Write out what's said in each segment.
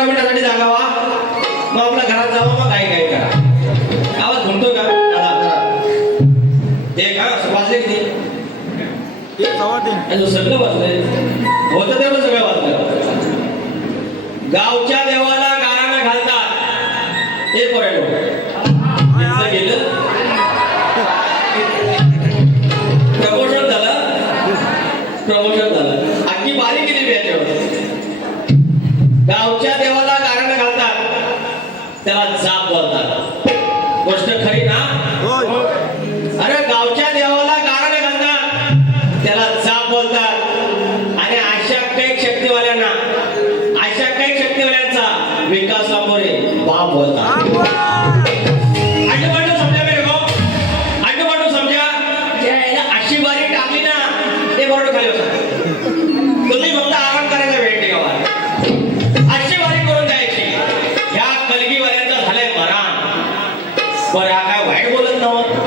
15 मिनिटासाठी जागावा, मग आपल्या घरात जावं, मग काय करा. आवाज घुमतो का दादा? ते का वाजले की सगळं वाजलंय, होतं तेवढं सगळं वाजलं. गावच्या देवाला गाराणं घालतात हे पोरायलो गेलं. प्रमोशन झालं अगदी बारीक केली याच्यावर. गावच्या देवाला गाराणं घालतात त्याला जाप बोलतात. गोष्ट खरी ना? अरे गावच्या देवाला गाराणं घालतात त्याला जाप बोलतात. आणि अशा काही शक्तीवाल्यांना, अशा काही शक्तीवाल्यांचा विकास लांबोरे बाप बोलतात. अशी बारी टाकली ना ते बरोबर खाली होता. तुम्ही फक्त आराम करायचा वेळ ठेवा, अशी बारी करून द्यायची. ह्या कलगीवाल्यांचं झालंय मरण. बरं हा काय वाईट बोलत नव्हतं,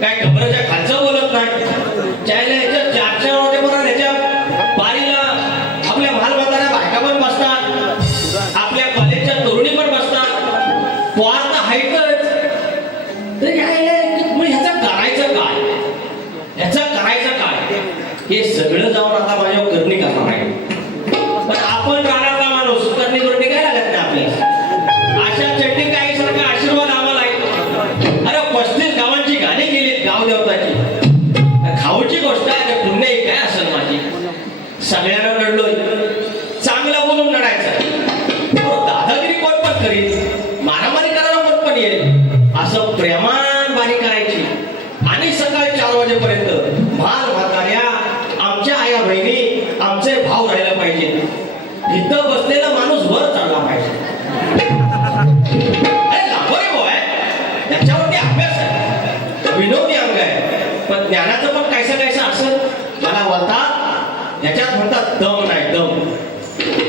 काय डबराच्या खालचं बोलत नाही. चायला ह्याच्या 4 वाजेपर्यंत ह्याच्या बारीला आपल्या म्हालम्हाताऱ्या बायका पण बसतात, आपल्या कॉलेजच्या तरुणी पण बसतात. पोहार तर हाईटच. तर ह्याचं करायचं काय, ह्याचं करायचं काय हे सगळं जाऊन आता माझ्यावर करणी करणार आहे. पण आपण राहणारा माणूस करणी करणी काय लागत नाही आपल्याला. अशा चट्टी काही सारखा आशीर्वाद आम्हाला आहे. अरे 35 गावांची गाणी केलीत गाव देवताची. खाऊची गोष्ट आहे, पुण्य काय असेल माझी. सगळ्यांना रडलोय, चांगलं बोलून रडायचं. दादागिरी कोण पण करीत, मारामारी करायला कोण पण येईल. असं प्रेमान बारी करायची. आणि सकाळी 4 वाजेपर्यंत भाल म्हाताऱ्या, आमच्या आया बहिणी, आमचे भाव राहायला पाहिजे. इथं बसलेला माणूस वर चढला पाहिजे. अरे लाभोय बोय, त्याच्यावरती अभ्यास आहे, विनोदी अंग आहे. पण ज्ञानाचं पण कायचं असं मला बोलतात. याच्यात म्हणतात दम नाही, दम.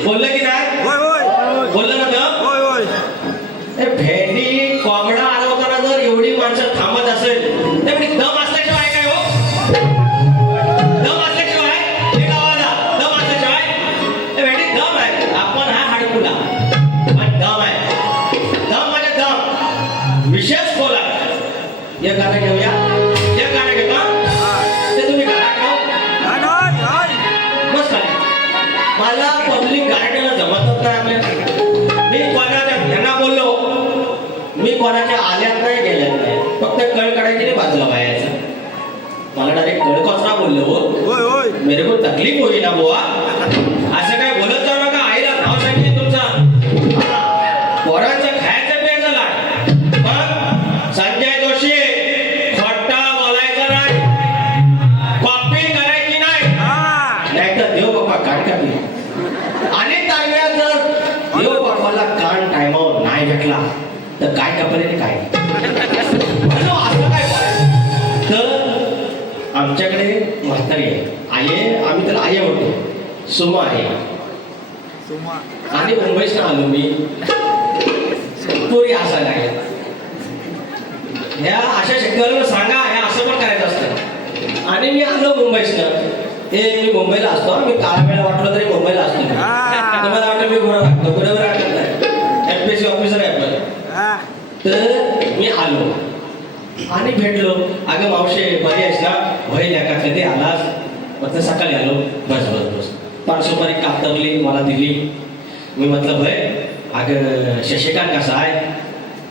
बोललं की नाही? बोललं ना दम? भेंडी कोंबडा आरवताना जर एवढी माणसं थांबत असेल तर दम असल्याशिवाय काय हो? दम असल्याशिवाय हे गावाला दम असल्याशिवाय भेंडी दम आहे. आपण हा हाडकुला पण दम आहे. दम म्हणजे दम विशेष बोला. हे गाणं घेऊया, हे गाणं घेता ते तुम्ही गाणं बस काय. मला पब्लिक गार्डनला जमतच नाही आपल्या. मी कोणाच्या ह्यांना बोललो, मी कोणाच्या आल्यात नाही गेल्यात नाही, फक्त कळ काढायची नाही बाजूला व्हायचं. मला डायरेक्ट कळ कचरा बोललो हो, मेरे को तकलीफ होई ना बुवा. असं काय बोलत जाऊ नका. आईला नाव सांगितलं तुमचं, पोरांचं खायचं प्यायचं लाड. मग संजय जोशी खोटा बोलायचं नाही, कॉपी करायची नाही, नाही तर देव बाप्पा काढ काढली. आणि तारव्या जर देव बाप्पाला कान टायमावर नाही भेटला तर काय कपडे काय असं काय. तर आमच्याकडे म्हातारी आहे, आई, आम्ही त्याला आई म्हणतो, सुमा आहे. आणि मुंबईत आलो मी, पुरी असायला आहे. ह्या अशा शेतकऱ्यांना सांगा ह्या असं पण करायचं असतं. आणि मी आलो मुंबईतनं. मी मुंबईला असतो, मी काळा वेळा वाटलं तरी मुंबईला असतो. तुम्हाला वाटतं मी गुन्हा लागतो, गुन्ह्यावर वाटत नाही, FPSC ऑफिसर आहे आपलं. तर मी आलो आणि भेटलो. अगं मावशे बरी आहेस ना? होईल का, कधी आलास? म्हटलं सकाळी आलो. बस बस बस. 5 सुपारी कातरली मला दिली. मी म्हटलं भय अगं शशिकांत कसा आहे?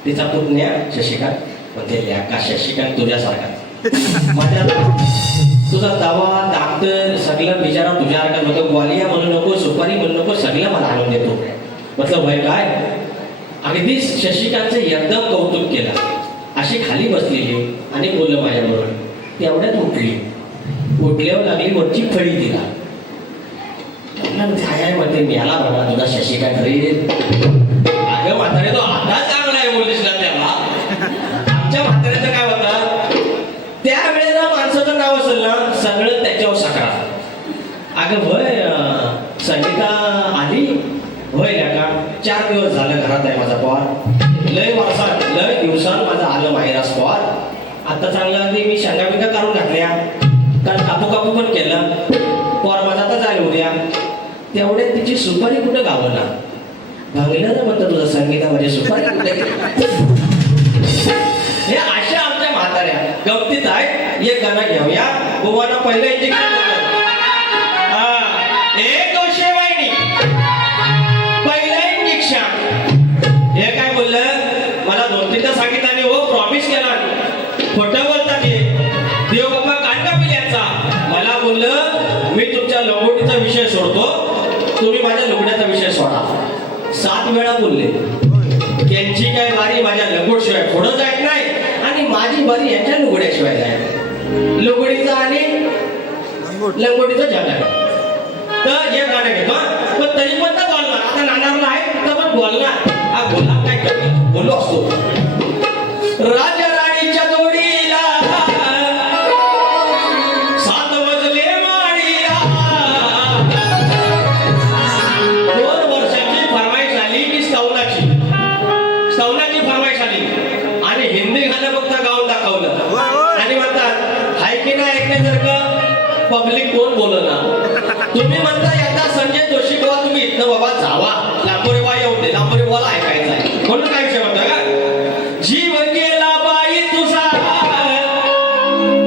तिचा पुतण्या शशिकांत म्हणते का शशिकांत तुझ्यासारखा. माझ्या तुझा दवा डॉक्टर सगळं बिचारा तुझ्यासारखा. म्हटलं ग्वालिया म्हणू नको, सुपारी म्हणू नको, सगळं मला आणून देतो. म्हटलं भय काय? अगदी शशिकांतचं एकदम कौतुक केलं. अशी खाली बसलेली आणि बोललं माझ्याबरोबर. तेवढ्यात उठल्यावर लागली वरची फळी दिला. छाया म्हणते मला म्हणा तुझा शशिकांत रे. अगं म्हातारे तो आता चांगला आहे बोललीस ना त्याला. आमच्या म्हाताऱ्याचं काय होतं, त्यावेळेला माणसाचं नाव असेल ना सगळं त्याच्यावर सकाळ. अगं भय संगीता आली होय का? 4 दिवस झालं घरात आहे माझा पोर. लय वर्षात लय दिवसात माझं आलं माहेरास पोर. आता चांगलं अगदी मी शेंगा बिंगा काढून घातल्या, काल कापू कापू पण केलं. पोर माझा आता जाईल उद्या. तेवढ्यात तिची सुपारी कुठं गावला. भांगलं ना म्हणतं तुझं संगीतामध्ये सुपारी कुठे गेली? हे अशा आमच्या म्हाताऱ्या गमतीत आहे. एक गाणं घेऊया. गोवाना पहिलं इंजेक्शन एक शेवायनी पहिलं इंजेक्शन. हे काय बोललं मला 2-3दा सांगितलं हो प्रॉमिस केला खोटं बोलतात हे देव बाप्पा कांदा पिल्याचा. मला बोललं मी तुमच्या लंगोटीचा विषय सोडतो तुम्ही माझ्या लुगड्याचा विषय सोडा. 7 वेळा बोलले. त्यांची काय वारी माझ्या लंगोटशिवाय पुढं जात नाही आणि माझी वारी यांच्या लुगड्याशिवाय जाय. लुगडीचा आणि लंगोटीचा झाला. तर हे गाणं घेतो पण तरी पण तर बोलणार. आता नानारला आहे तर पण बोलणार. हा बोलला काय करतो बोललो असतो. राजा राणीच्या जोडीला 7 मजले माडीला 2 वर्षाची फरमाईश आली की सौनाची फरमाईश आली आणि हिंदी गाणं फक्त गाऊन दाखवलं आणि म्हणतात हाय की नाही ऐकण्यासारखं पब्लिक कोण बोलना. तुम्ही म्हणता एकदा संजय जोशी गोवा तुम्ही इथनं बाबा जावा लांबोरे बा येऊ दे लांबोरे बोला ऐकायचं आहे म्हणून काय विषय म्हणता का जीव गेला बाई तुझा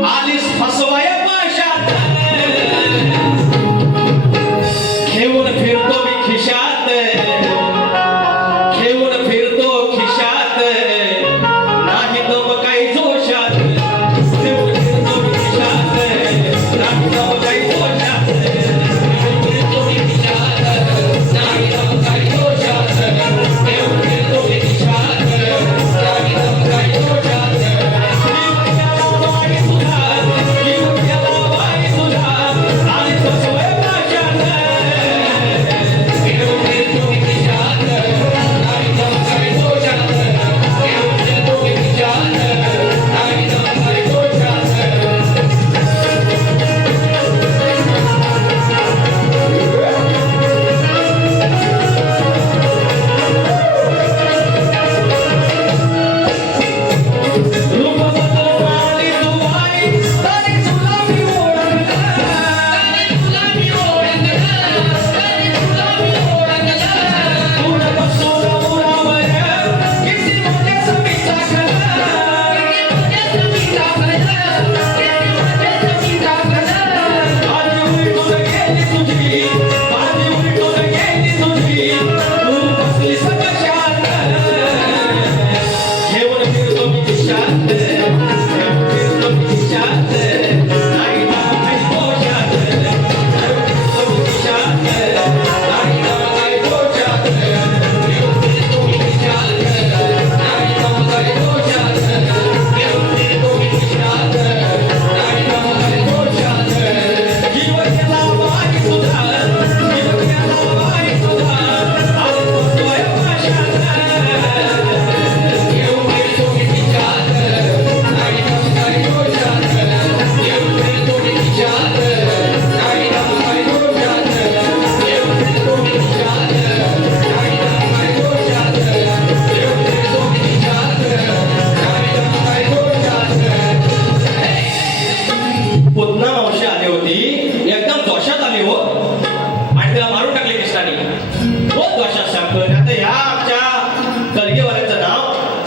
आलीस फसवाय पाशात घेऊन फिरतो मी खिशात घेऊन फिरतो खिशात नाही दम काही जोशात घेऊन फिरतो मी खिशात नाही दम काही जोशात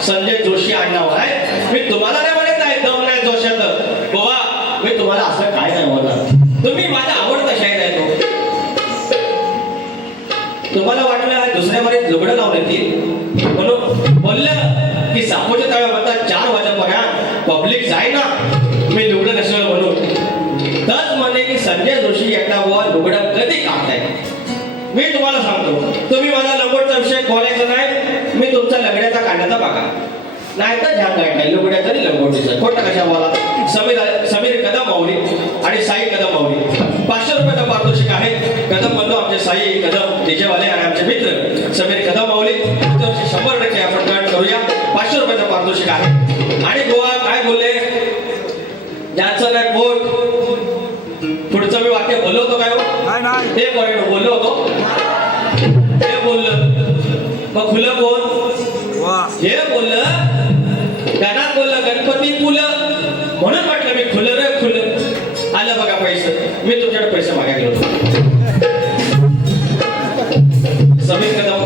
संजय जोशी आडनाव आहे. मी तुम्हाला नाही म्हणत नाही दम नाही जोशात गोवा मी तुम्हाला असं काय नाही बोलणार. तुम्ही माझा आवडता शाहीर आहे तो. तुम्हाला वाटलं दुसऱ्या मध्ये लुगडं लावून येतील म्हणून बोललं की सापोच्या तळ्या म्हणतात 4 वाजेपर्यंत पब्लिक जाय ना मी लुगडं नसेल म्हणून. तच म्हणे की संजय जोशी एकदा बुवा लुगडं कधी काढताय. मी तुम्हाला सांगतो तुम्ही माझा लंगोटचा विषय बोलायचा नाही. मी तुमचा लंगड्याचा काढण्याचा बघा नाही तर ध्यान नाही लुगड्याचा आणि लंगोटीचा खोटा कशा बोला. समीर कदम माऊली आणि साई कदम माऊली 500 रुपयाचा पारितोषिक आहे. कदम म्हणलो आमचे साई कदम डीजेवाले आणि आमचे मित्र समीर कदम माऊली 100% आपण ग्रांट करूया. 500 रुपयाचा पारितोषिक आहे. आणि गोवा काय बोलले ज्याचं नाही पोट पुढचं मी वाक्य बोललो होतो काय ते बोललो होतो हे बोललं मग खुलं कोण हे बोललं गाण्यात बोललं गणपती फुलं म्हणून म्हटलं मी खुलं रे खुलं आलं बघा पैसे. मी तुमच्याकडे पैसे मागायला गेलो. समीर कदम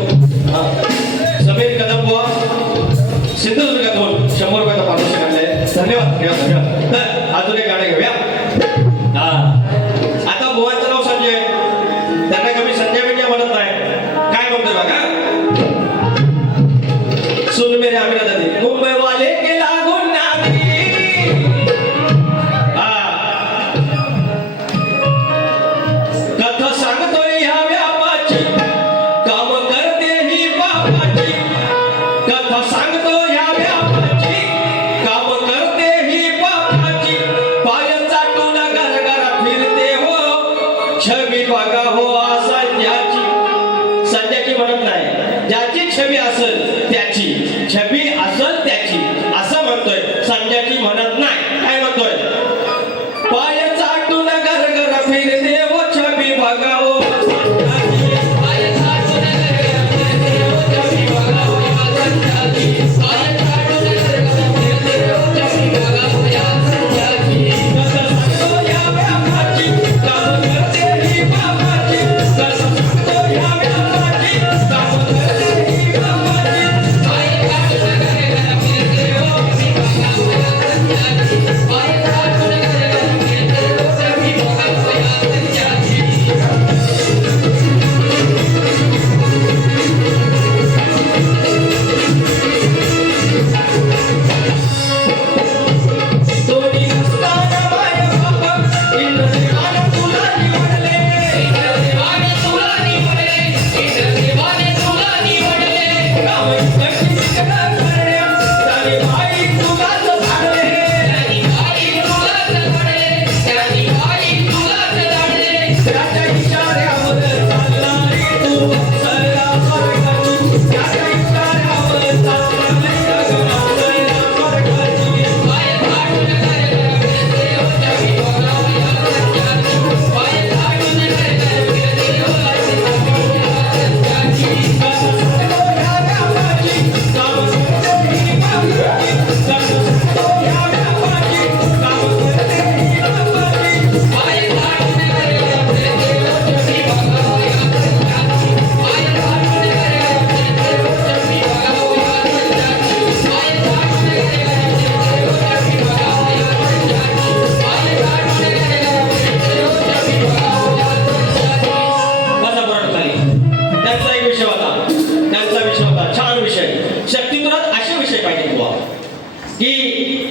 छबी असेल त्याची, छबी असेल त्याची असं म्हणतोय. संध्याची म्हणत नाही. काय म्हणतोय? पाय चाटून घर घर फिरते ओ छबी बघाओ.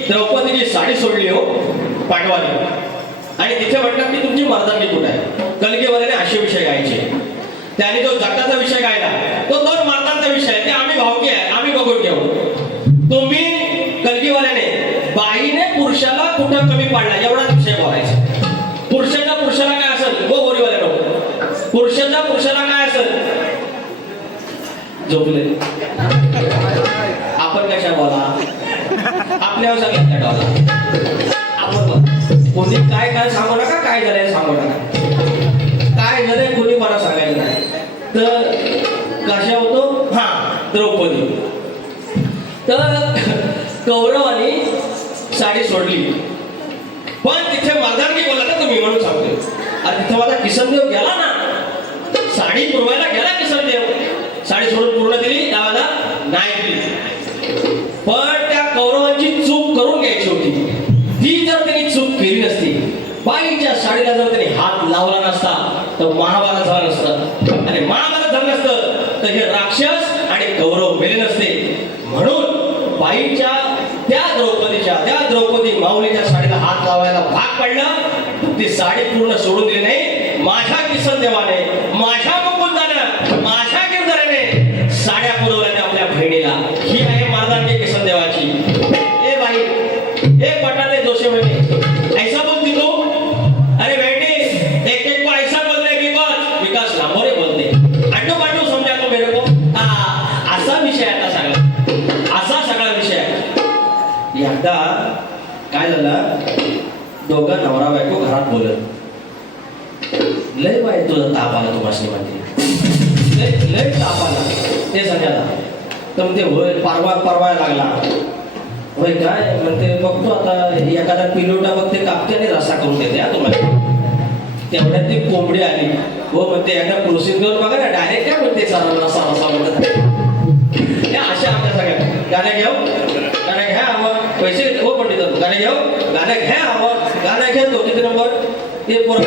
द्रौपदीची साडी सोडली हो पांडवांनी, आणि तिथे म्हटलं की तुमची मर्दानी कुठे आहे. कलगीवाल्याने असे विषय गायचे. त्याने जो जटाचा विषय गायला तो 2 मर्दांचा विषय आहे. ते आम्ही भावकी आहे, आम्ही बघून घेऊ. तुम्ही कलगीवाल्याने बाईने पुरुषाला कुठं कमी पाडला एवढाच विषय बोलायचा. पुरुषाचा पुरुषाला काय असेल गो बोरीवाल्यानं, पुरुषाचा पुरुषाला काय असेल झोपले. आपण कशा बोला आपल्यावर सगळ्यात डावला. आपण कोणी काय काय सांगू नका, काय झालंय सांगू नका, काय झालंय कोणी मला सांगायचं नाही. तर कशा होतो हा द्रौपदी. तर कौरवानी साडी सोडली, पण तिथे मर्दानगी बोलला ना तुम्ही म्हणून सांगतो. आणि तिथे माझा किसनदेव गेला ना, साडी पुरवायला गेला किसनदेव. साडी सोडून पूर्ण दिली त्यावेळेला नाही दिली. पण त्या कौरवांची चूक करून घ्यायची होती. ती जर त्यांनी चूक केली नसती, बाईच्या साडीला जर त्यांनी हात लावला नसता तर महाभारत झालं नसतं. आणि महाभारत झालं नसतं तर हे राक्षस आणि कौरव मेले नसते. म्हणून बाईच्या त्या द्रौपदी माऊलीच्या साडीला हात लावायला भाग पडलं. ती साडी पूर्ण सोडून दिली नाही. माझ्या किसनदेवाने, माझ्या मुकुंदाने, माझ्या गिरधराने साड्या पुरवल्या आपल्या बहिणीला. ही आहे मर्दानगी किसनदेवाची. ए बाई, ए पटाले दोषे म्हणे ऐसा बोलती तू. अरे बेटी एक एक को ऐसा बोलते की बस विकास लांबोरे बोलते. अंडू पांडू समजा तो मेरे को. असा विषय आता सगळा, असा सगळा विषय. एकदा काय झालं, दोघं नवरा बायको घरात बोलत. लय बाय तुझा ताप आला तुम्हाला माहिती, लय ताप आला ते सगळ्याला. तर म्हणते होय परवा लागला. होय काय म्हणते, बघतो आता एखादा पिलोटा बघते कापते आणि रस्सा करून देते तुम्हाला. तेवढ्यात ती कोंबडी आली. हो म्हणते एकदा प्रोसेस करून बघा ना, डायरेक्ट काय म्हणते सारा रस्सा म्हणतात. या अशा आमच्या सगळ्या गाणं घेऊ, गाणं घ्या हवं पैसे हो पंडित गाणं घेऊ, गाणं घ्या हवं, गाणं घेतो तिथे नंबर ते परत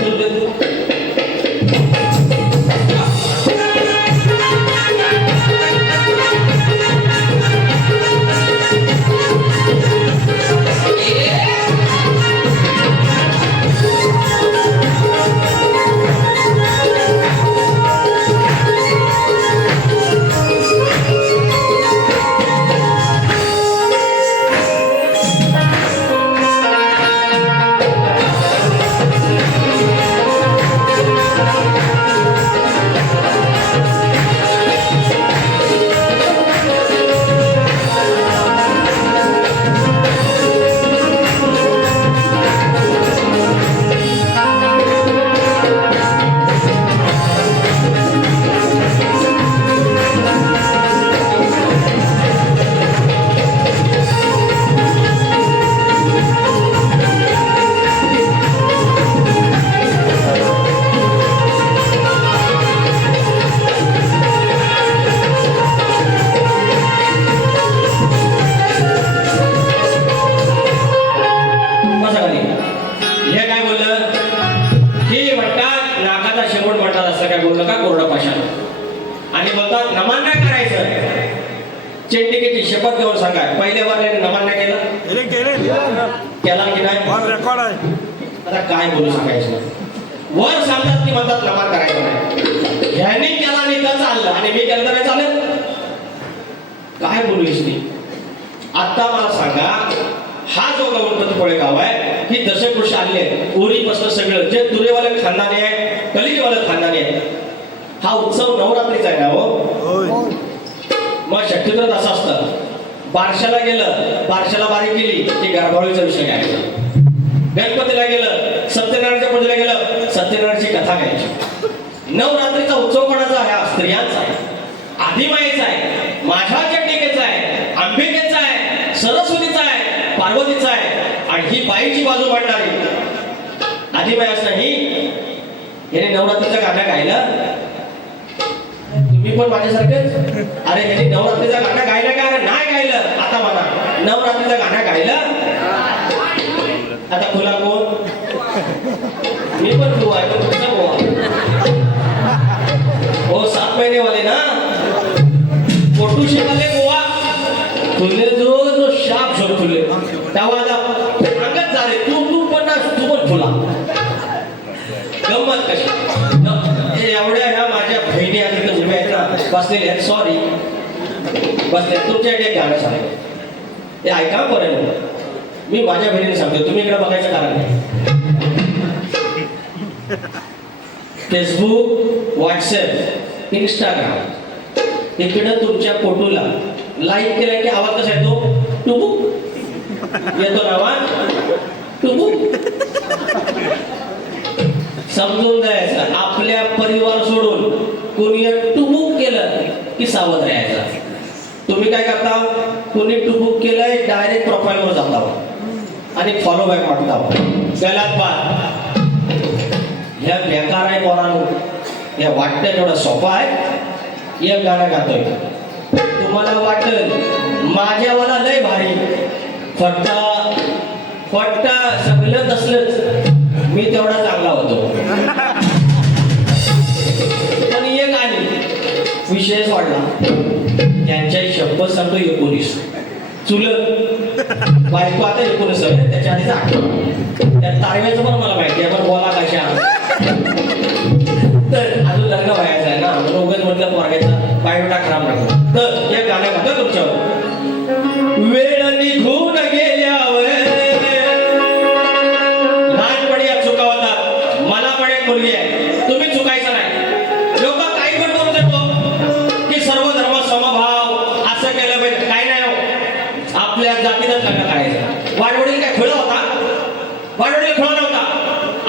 चेंडिकेची शपथ घेऊन सांगा पहिल्या वारल्याने नमन नाही केलं केला की नाही रेकॉर्ड आहे. आता काय बोलू सांगायचं वर सांगतात की म्हणतात नमन करायचं नाही ह्याने केला नाही तर चाललं आणि मी केलं तर नाही चालेल काय बोलू इच्छिते आता मला सांगा हा जो गणपती कोळेगाव आहे ही दशकृषी आली आहे उरीपासून सगळं जे दुरेवाले खानदानी आहे कलिजीवाले खानदानी आहे हा उत्सव नवरात्रीचा आहे ना हो मग शक्यतो असं असतं बारशाला गेलं बारशाला बारी केली की गारभाळीचा विषय घ्यायचा गणपतीला गेलं सत्यनारायणच्या पूजेला गेलं सत्यनारायणची कथा घ्यायची नवरात्रीचा उत्सव कोणाचा आहे स्त्रियांचा आहे आदिमाईचा आहे माझ्या चंडिकेचा आहे अंबिकेचा आहे सरस्वतीचा आहे पार्वतीचा आहे आणि ही बाईची बाजू मांडणारी आदिमाई असणं ही याने नवरात्रीचं गाणं गायलं तुम्ही पण माझ्यासारखेच अरे यांनी नवरात्रीचं गाणं गायलं का अरे नाही गायलं आता म्हणा नवरात्रीचं गाणं गायलं आता खुला कोण मी पण बुवा आहे पण तुझा बुवा हो 7 महिने वाले ना पोटूशे वाले बुवा खुले जो शाप झोप खुले तेव्हा अंगत झाले तू पण खुला गंमत कशी एवढ्या ह्या माझ्या बहिणी आणि तुम्ही आहेत ना बसलेले आहेत सॉरी बसले तुमच्याकडे एक गाणं सांगेल ते ऐका पर्यंत मी माझ्या बहिणीने सांगतो तुम्ही इकडे बघायचं कारण नाही फेसबुक व्हॉट्सअप इंस्टाग्राम इकडं तुमच्या फोटोला लाईक केला की आवाज कसा येतो टुबुक येतो ना आवाज टुबुक समजून जायचं आपल्या परिवार सोडून कोणी टुबुक केलं की सावध राहायचा तुम्ही काय करता कोणी टुबुक केलंय डायरेक्ट प्रोफाईलवर जाता आणि फॉलो बॅक मागता गलात बाद ह्या बेकार आहे पोरांनो या वाटतं एवढं सोपं आहे एक गाणं गातोय तुम्हाला वाटल माझ्यावाला लय भारी फट्टा सगळं तसलंच मी तेवढा चांगला होतो पण एक आली विशेष वाढला त्यांच्या शपथ सांगतो 19 चुलत बायको आता 19 आहे त्याच्या आधीच 8 त्या तारव्याचं पण मला माहिती आहे पण बोला कशा तर अजून लग्न व्हायचं आहे ना उगाच म्हटलं पोरग्याचा बायोडा खराब नको तर एक गाणं गातो तुमच्यावर वेळ निघून गेल्यावर लहानपणी या चुका होतात मला पण एक मुलगी आहे तुम्ही चुकायचं नाही लोक काही पण बोलू देतो की सर्व धर्म समभाव असं केलं पाहिजे काही नाही हो आपल्या जातीतच लग्न करायचं वाडवडील काय खुळा होता वाडवडील खुळा नव्हता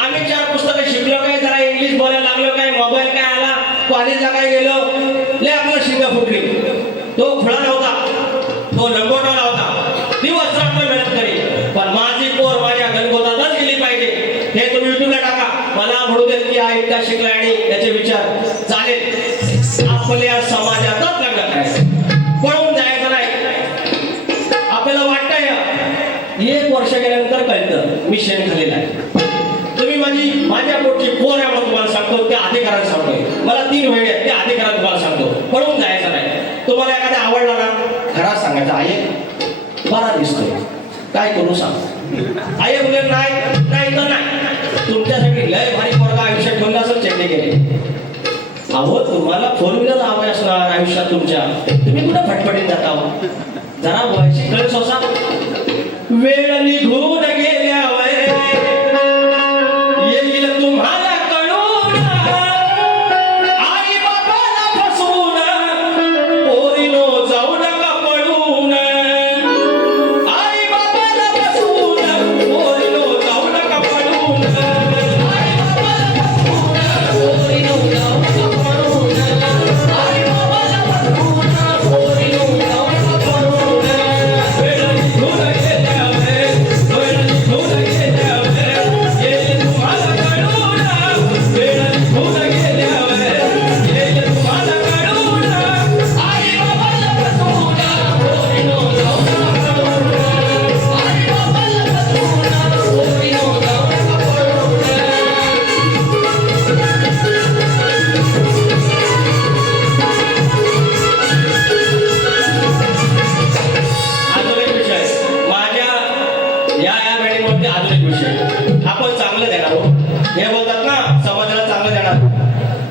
आम्ही 4 पुस्तकं शिकलो काय जरा इंग्लिश बोलायला लागलो काय मोबाईल काय आला कॉलेजला काय गेलो लय आपलं शिंगा फुटली तो खुळा नव्हता तो लंगोटा नव्हता दिवस रात्र मेहनत करी पण माझी पोर माझ्या गणगोतातच गेली पाहिजे हे तुम्ही युट्यूबला टाका मला म्हणू देत की हा इतका शिकला आणि याचे विचार चालेल आपल्या समाजातच लग्न करायचं पळून जायचं नाही आपल्याला वाटतंय 1 वर्ष गेल्यानंतर कळतं मी शेण खाल्लेलं आहे तुम्ही माझ्या पोटची पोर आहे म्हणून तुम्हाला सांगतो त्या अधिकारात सांगतोय मला 3 महिने आहेत त्या अधिकारात तुम्हाला सांगतो पळून जायचं नाही तुम्हाला एखादा आवडला ना खरा सांगायचं आहे बरा दिसतोय काय करू सांग आई बोले नाही नाही तर नाही तुमच्यासाठी लय भारी पोरगा आयुष्यात ठेवलं असं चेंडे गेले अहो तुम्हाला 4 व्हीलर हवं असणार आयुष्यात तुमच्या तुम्ही कुठं फटफटीत जाता जरा व्हायची कळ सोसा वेळ निघून गेल्यावर येईल तुम्हाला कळून आई बाबाला फसवून पोरीनो जाऊ नका पळून आई बाबाला फसवून पोरीनो जाऊ नका पळून आई बाबाला फसवून पोरीनो जाऊ नका पळून आई बाबाला फसवून पोरीनो जाऊ नका पळून वेळ निघून गेल्यावर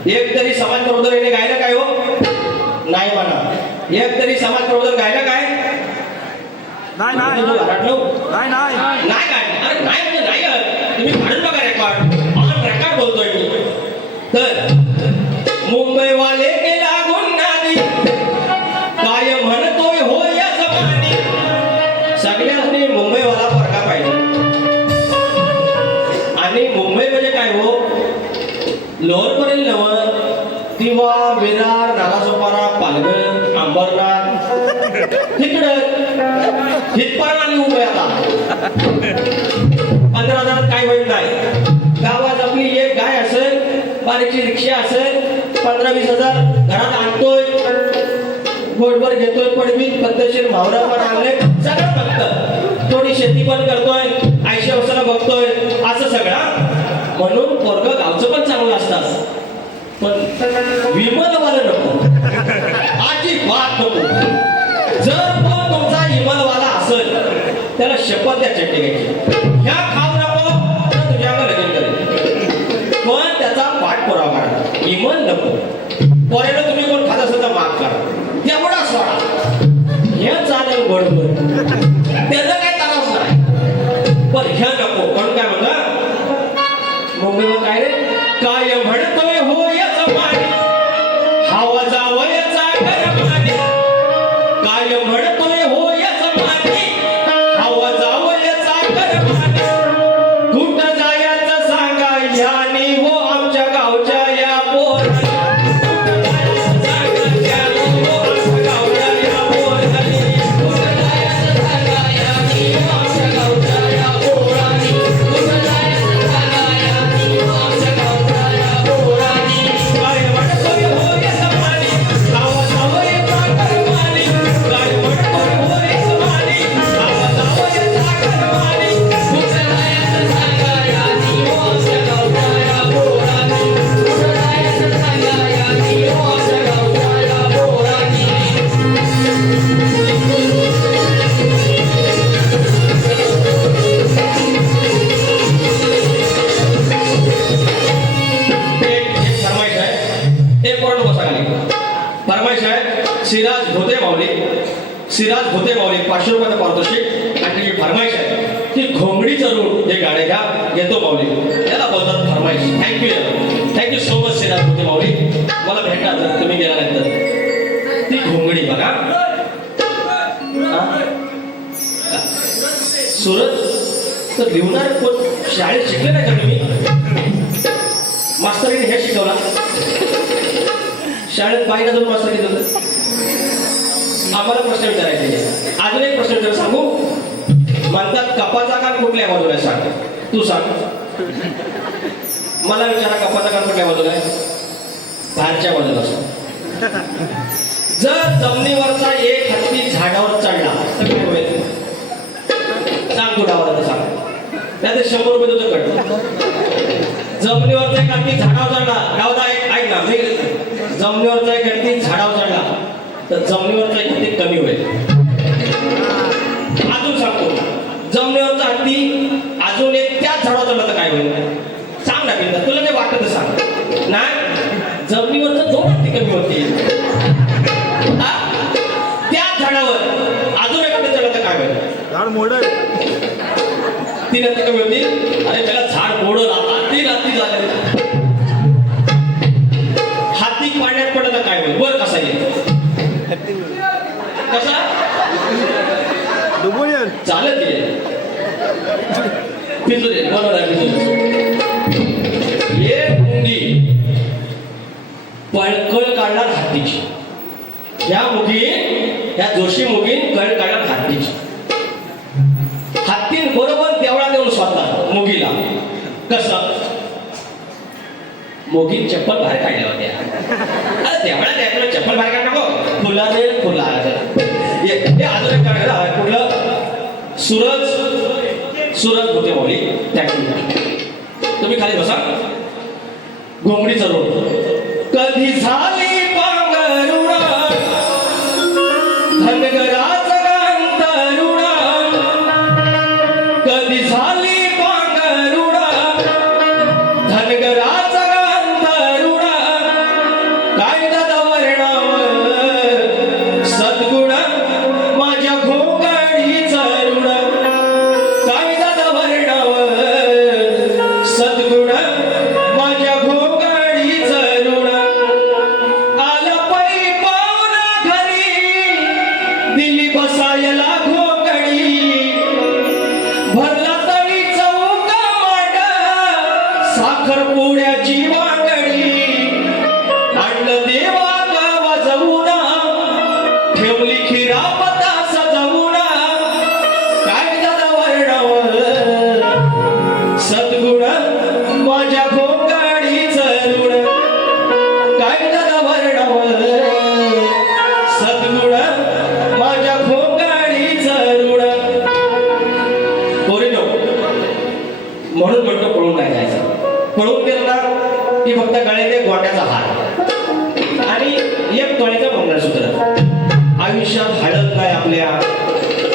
एक तरी समाज प्रबोधन गायला काय हो? नाही म्हणा. एक तरी समाज प्रबोधन गायला काय? नाही नाही नाही नाही नाही काय? अरे नाही म्हणजे नाही आहे. तुम्ही काढून बघा रेकॉर्ड. ऑन रेकॉर्ड बोलतोय मी. तर मुंबईवाले के लागून नादी काय म्हणतोय हो या जमानी. सगळ्यांनी मुंबईवाला फरका पाहिजे. आणि मुंबई म्हणजे काय हो? लोअरपर्यंत नवं किंवा विरार, नालासोपारा, पालघर, अंबरनाथ तिकडं हितपर्यंत आली मुंबई आता. 15,000 काय होत नाही. गावात आपली एक गाय असेल, बारीकची रिक्षा असेल, 15-20 हजार घरात आणतोय, पोटभर घेतोय, पडवीत पद्धतशीर भावना पण आणले, सगळं फक्त थोडी शेती पण करतोय, 80 वर्षाला बघतोय, असं सगळं. म्हणून पोरगं गावचं पण चांगलं असतात, पण विमलवाला नको, अजिबात नको. जर कोण तुमचा विमलवाला असेल त्याला शपथ द्या चटणी घ्यायची, ह्या खाऊ नको तर तुझ्यावर लगीन करेल, पण त्याचा पाठपुरावा करा. विमल नको. पोरेला तुम्ही कोण खात असेल तर माफ करा, तेवढा सोडा, हे चालेल बरोबर, त्याचं काय त्रास नाही, पण ह्या नको. म्हणून काय म्हणता मुंबईवर काय रे? काय म्हणतोय हो या जमानी, हवा जावयाचा गरमानी. काय म्हणतोय हो या जमानी, हवा जावयाचा गरमानी. कुठं जायचं सांगा ह्यानी हो आमच्या गावच्या या पोरानी. सिराज भोते माऊली 500 रुपयाचा पारितोषिक. आणि त्याची फरमाईश आहे की घोंगडी चढून हे गाणे घ्या, घेतो माऊली. याला बोलतात फरमाईश. थँक्यू सो मच सिराज भोते माऊली. मला भेटा जर तुम्ही गेल्यानंतर. ती घोंगडी बघा. सुरत तर लिहणार कोण? शाळेत शिकले नाही का तुम्ही? मास्तरीने हे शिकवला. शाळेत पाहिजे दोन मास्तर घेत होतं. आम्हाला प्रश्न विचारायचे. अजून एक प्रश्न विचार सांगू. म्हणतात कपाचा कान कुठल्या बाजूला आहे? सांग, तू सांग. मला विचारा कपाचा कान कुठल्या बाजूला आहे? बाहेरच्या बाजूला सांग. जर जमिनीवरचा एक हत्ती झाडावर चढला तर काय होईल? सांग तू डावाला सांग. त्यात 100 रुपये तुझं कट. जमिनीवरचा एक हत्ती झाडावर चढला, गावाला ऐक ना, मी जमिनीवरचा एक हत्ती झाडावर चढला तर जमिनीवरचा एक हत्ती कमी होईल. अजून सांगतो, जमिनीवरचा हत्ती अजून एक त्याच झाडावर चढला तर काय होईल? सांग ना बिंदा, तुला जे वाटत ते सांग. नाही, जमिनीवरचं 2 हत्ती कमी होतील. त्याच झाडावर अजून एक हत्ती चढला तर काय होईल? झाड मोडल. 3 हत्ती कमी होतील. अरे त्याला झाड मोडल, आता 3 हत्ती झाले. हाती पाण्यात पडलं तर काय होईल? वर कसा येईल? कसा? चालत येईल. पिजू दे, बरोबर आहे, पिजू दे. एक मुंगी पळकळ काढणार हत्तीची. या मुगी, या जोशी मुगीन कळ काढणार हत्तीची. हत्तीन बरोबर देवळा देऊन स्वतः मुगीला. कसं? मोगीन चप्पल बाहेर काढल्या होत्या. अरे देवळा द्यायला चप्पल बाहेर काढ नको. फुला दे, फुला. हे अजून एक काढायला कुठलं? सूरज होते माऊली. तुम्ही खाली बसा. घोंगडी चढवून कधी झाली पांघरुणा, धनगराचं अंतरुणा. कधी झाली पांघरुणा, धनगराचं अंतरुणा. बसायला घोकडी भरला तरी चौक मांड साखरपुड्याची वांगडी आणलं देवा वाजवून ठेवली खिरापता सजवून काय झालं वर्णव सद्गुण माझ्या घोंगाडीचं ऋण काय झालं वर्णव सद्गुण माझ्या घोंगाडीचं ऋण पोरीनो म्हणून म्हणतो पळून नाही जायचं पळून गेलं ना की फक्त गळ्यात एक गोट्याचा हार आणि एक तोळ्याचं मंगळसूत्र आयुष्यात हळद नाही आपल्या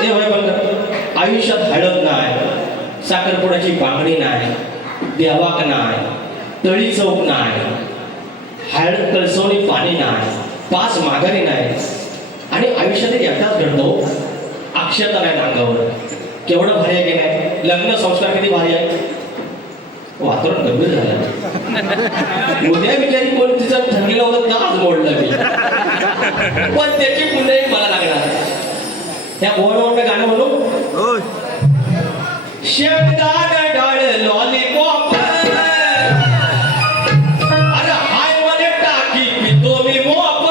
ते होय बघ आयुष्यात हळद नाही साखरपुड्याची बांगडी नाही देवाक नाही तळी चौक नाही हळद कळसवणी पाणी नाही पाच माघारी नाही आणि आयुष्यात एकटाच घडतो अक्षता नाही अंगावर केवढं भारी आहे की नाही लग्न संस्कार किती भारी आहे वातावरण गंभीर झालं उद्या बिचारी कोण तिचं ठरलेलं होतं तर आज मोडलं मी पण त्याची पुण्यही मला लागणार त्या बोर्डवर गाणं म्हणू होय शेवदार डाळ लॉलीपॉप अरे हाय मध्ये टाकी पितो मी मोप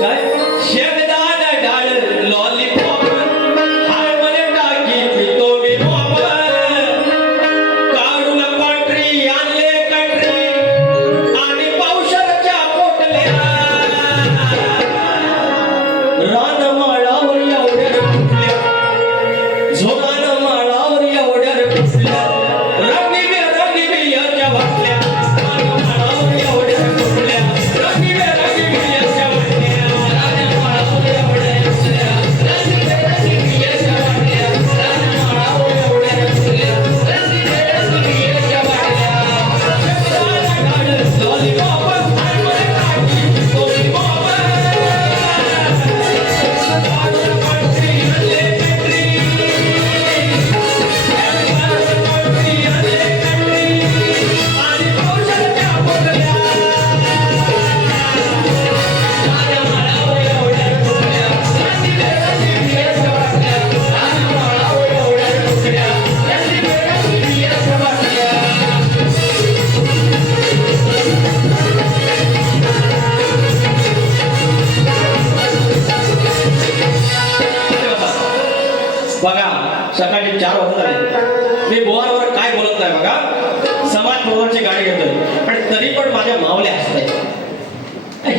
काय शेवदार डाळ लॉलीपॉप हाय मध्ये टाकी पितो मी मोप काढून कंट्री आणले कंट्री आणि पावसाच्या पोटल्या रानमाळावर एवढ्या कुठल्या झोनान माळावर एवढ्या कुठल्या रंगीबेरंगीबियाच्या वाटल्या रानमाळावर एवढ्या कुठल्या रंगीबेरंगीबियाच्या वाटल्या रानमाळावर एवढ्या कुठल्या रंगीबेरंगीबियाच्या वाटल्या रानमाळावर एवढ्या कुठल्या रंगीबेरंगीबियाच्या वाटल्या लॉलीपॉप हायमध्ये टाकी पितो मी मोप बघा सकाळी 4 वाजता झाले मी बोरवर काय बोलत नाही बघा समाज प्रवर्ची गाडी घेतोय पण तरी पण माझ्या मावल्या असतात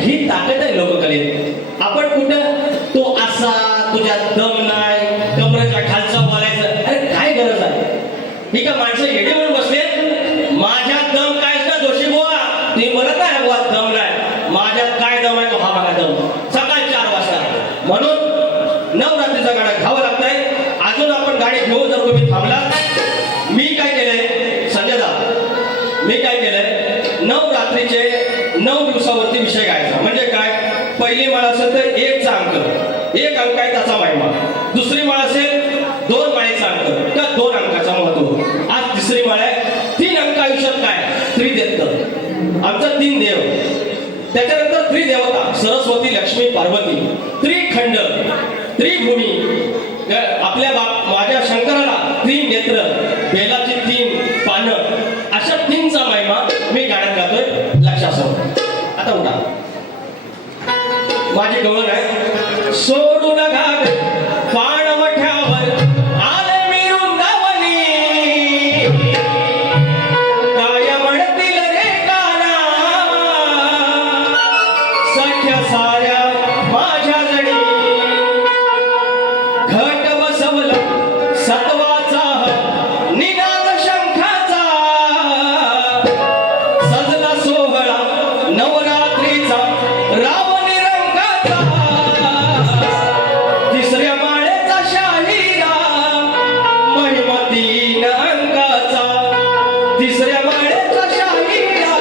ही ताकद आहे लोककलेत आपण कुठं तो असा तुझ्यात दम नाही कमरेच्या खालचा बोलायचं अरे काय गरज आहे ही का माणसं येडे म्हणून बसले माझ्यात दम काय ना दोषी बुवा तुम्ही म्हणत नाही बुवा दम नाही माझ्यात काय दम आहे तो हा बघा दम सकाळी 4 वाजता म्हणून नवरात्रीचा गाडा घ्यावा लागतंय अजून आपण गाडी घेऊन जर तुम्ही थांबला मी काय केलंय संजयदा मी काय केलंय नवरात्रीचे 9 दिवसावरती विषय गायचा म्हणजे काय पहिली माळ असेल तर 1चा अंक 1 अंक आहे त्याचा महिमा दुसरी माळ असेल 2 माळेचा अंक तर 2 अंकाचा महत्व आज तिसरी माळ आहे 3 अंक आयुष्यात काय त्रिदेत्त आमचा 3 देव त्याच्यानंतर त्रिदेवता सरस्वती लक्ष्मी पार्वती त्रिखंड त्रिभूमी आपल्या माझ्या शंकराला 3 नेत्र बेलाची 3 पानं अशा 3चा महिमा मी गाण्यात गातोय लक्षात ठेवा आता उठा माझी गवळण आहे सोडून घाट पाणवठ्यावर आले मी वृंदावनी काय म्हणतील रे काना सख्या साऱ्या माझ्या जणी घट बसवला सत्वाचा निनाद शंखाचा सजला सोहळा नवरात्रीचा रावणी रंगाचा तिसऱ्या माळेचा शाहिरा महिमा 3 अंकाचा तिसऱ्या माळेचा शाहिरा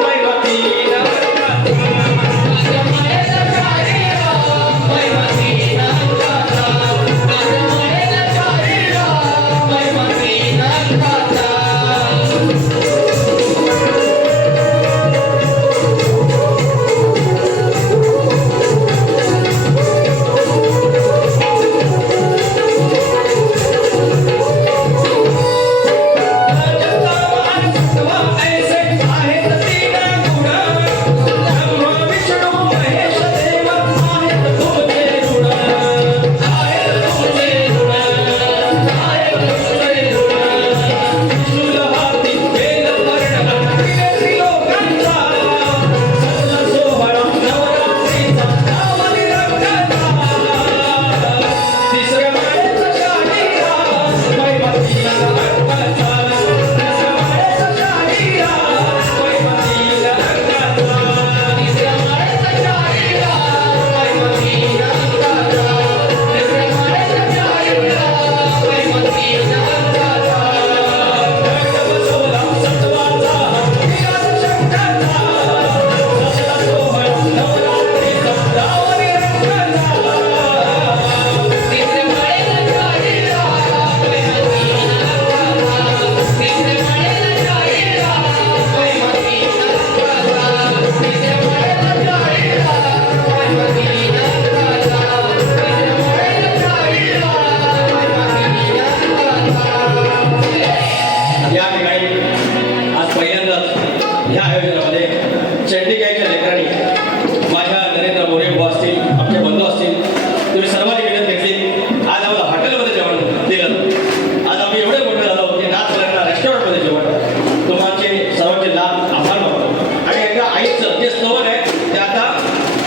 महिमा 3 अंकाचा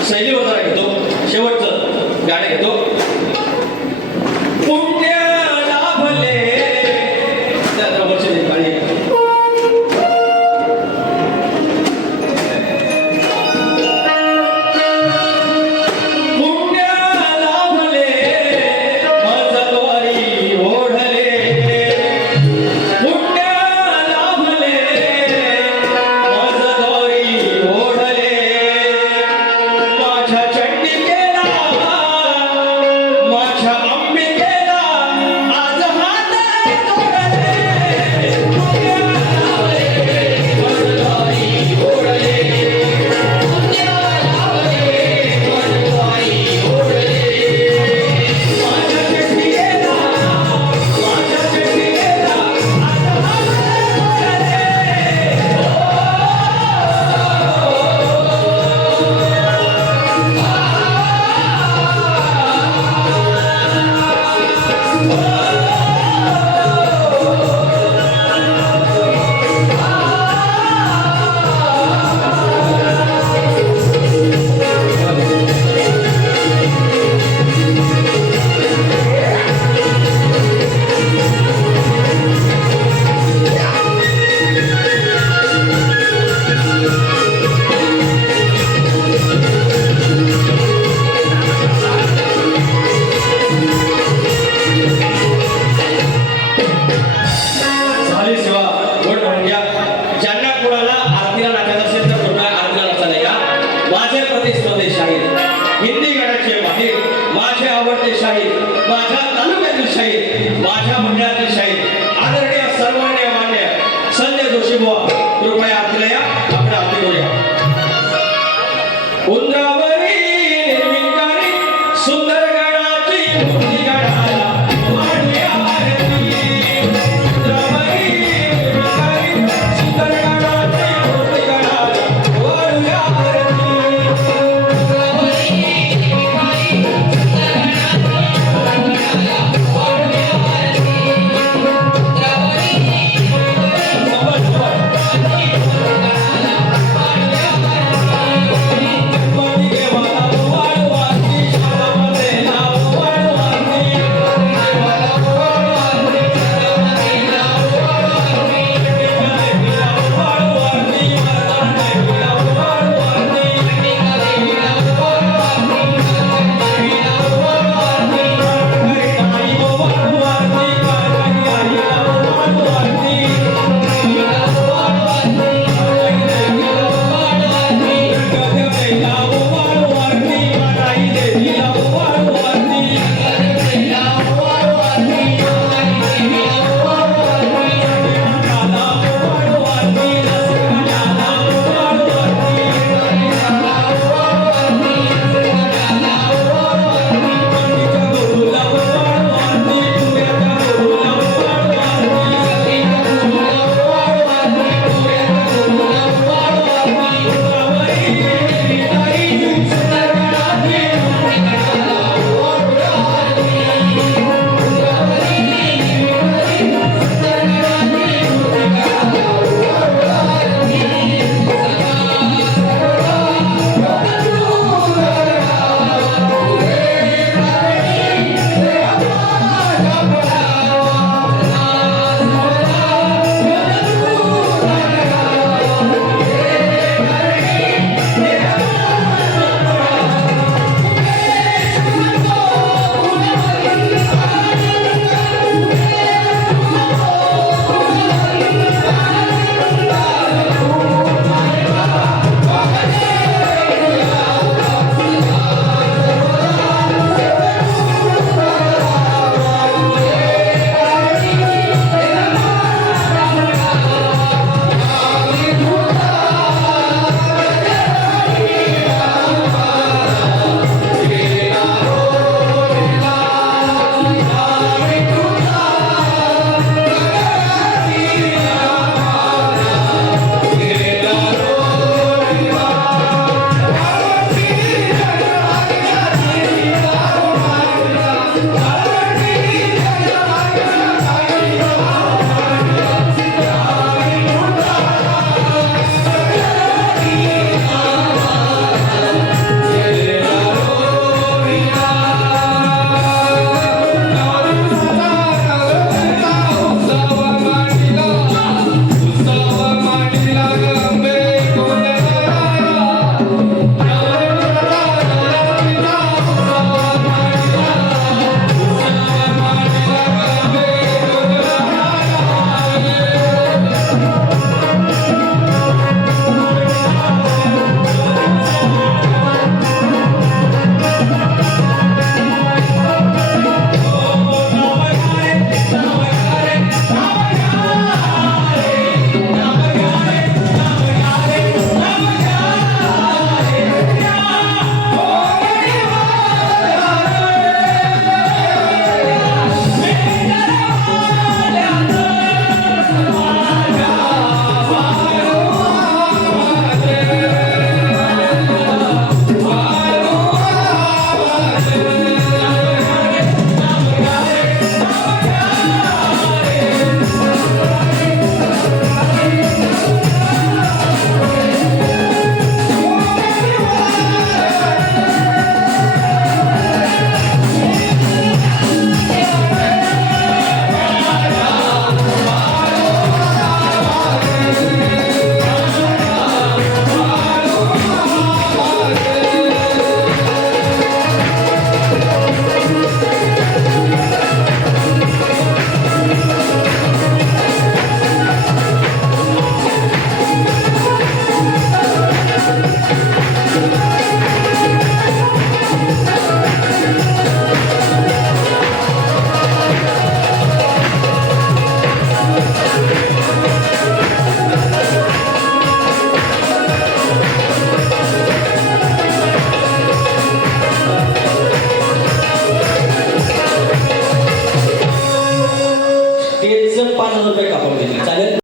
शैलीवर जरा घेतो शेवटचं गाणं घेतो पुण्य लाभले त्या वर्षी गाणी पुण्य लाभले मजद्वारी ओढले पुण्य लाभले मजद्वारी ओढले माझ्या चंडिकेला माझ्या अंबिकेला आज हात जोडले पुण्य लाभले मजद्वारी ओढले पुण्य लाभले मजद्वारी ओढले माझ्या चंडिकेला माझ्या चंडिकेला आज हात झाली सेवा गोड म्हणून घ्या ज्यांना कोणाला आरतीला नाचायचं असेल तर कृपया आरतीला नाचायला या माझे प्रतिस्पर्धी शाहीर हिंदी गाण्याचे माहीर माझे आवडते शाहीर माझ्या